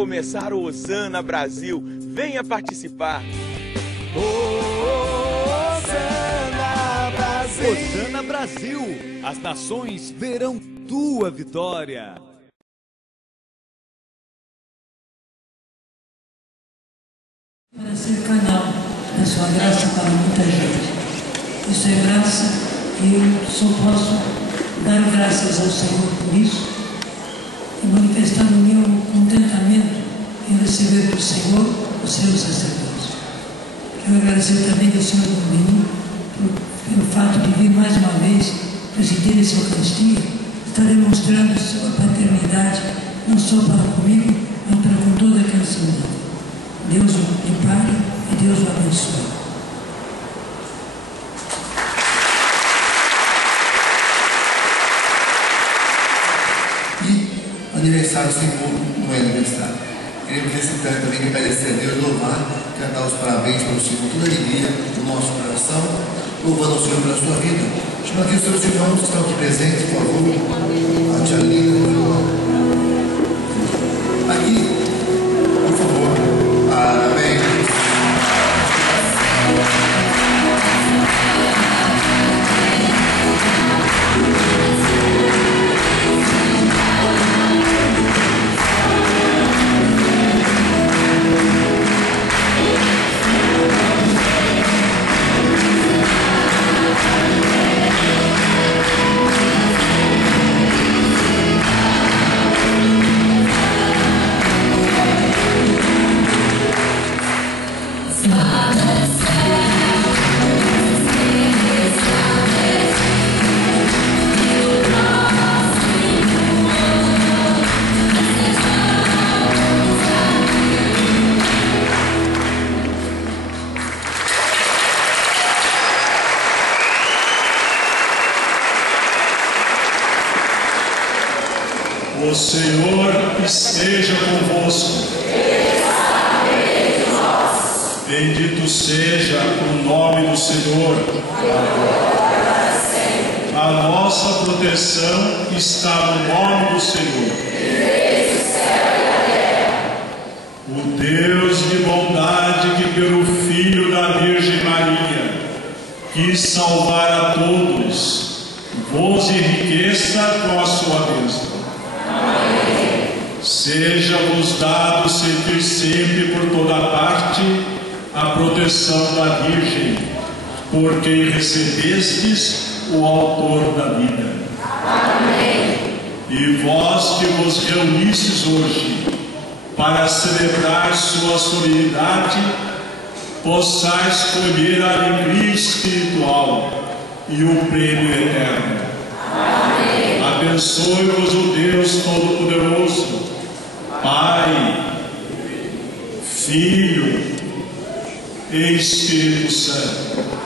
começar o Hosana Brasil. Venha participar. Hosana Brasil. Hosana Brasil. As nações verão tua vitória. Para ser canal da sua graça para muita gente. Isso é graça e eu só posso dar graças ao Senhor por isso e manifestar o meu contentamento em receber do Senhor os seus sacerdotes. Quero agradecer também ao Senhor Domingos pelo fato de vir mais uma vez presidir essa Eucaristia, está demonstrando sua paternidade não só para comigo, mas para com toda a canção dele. Deus o prepare e Deus o abençoe. E aniversário sem público não é aniversário. Queremos nesse tempo também agradecer a Deus, louvar, cantar os parabéns para o Senhor, toda alegria do nosso coração, louvando ao Senhor pela sua vida. Chama aqui os seus irmãos que estão aqui presentes, por favor. A tia Linda, aqui, por favor. Parabéns. O Senhor esteja convosco. Bendito seja o nome do Senhor. A nossa proteção está no nome do Senhor. O Deus de bondade que pelo Filho da Virgem Maria quis salvar a todos, vos enriqueça com a sua bênção. Seja-vos dado sentir sempre por toda parte a proteção da Virgem, por quem recebestes o Autor da vida. Amém. E vós que vos reunistes hoje para celebrar sua solenidade, possais colher a alegria espiritual e o prêmio eterno. Amém. Abençoe-vos o Deus Todo-Poderoso, Pai, Filho e Espírito Santo.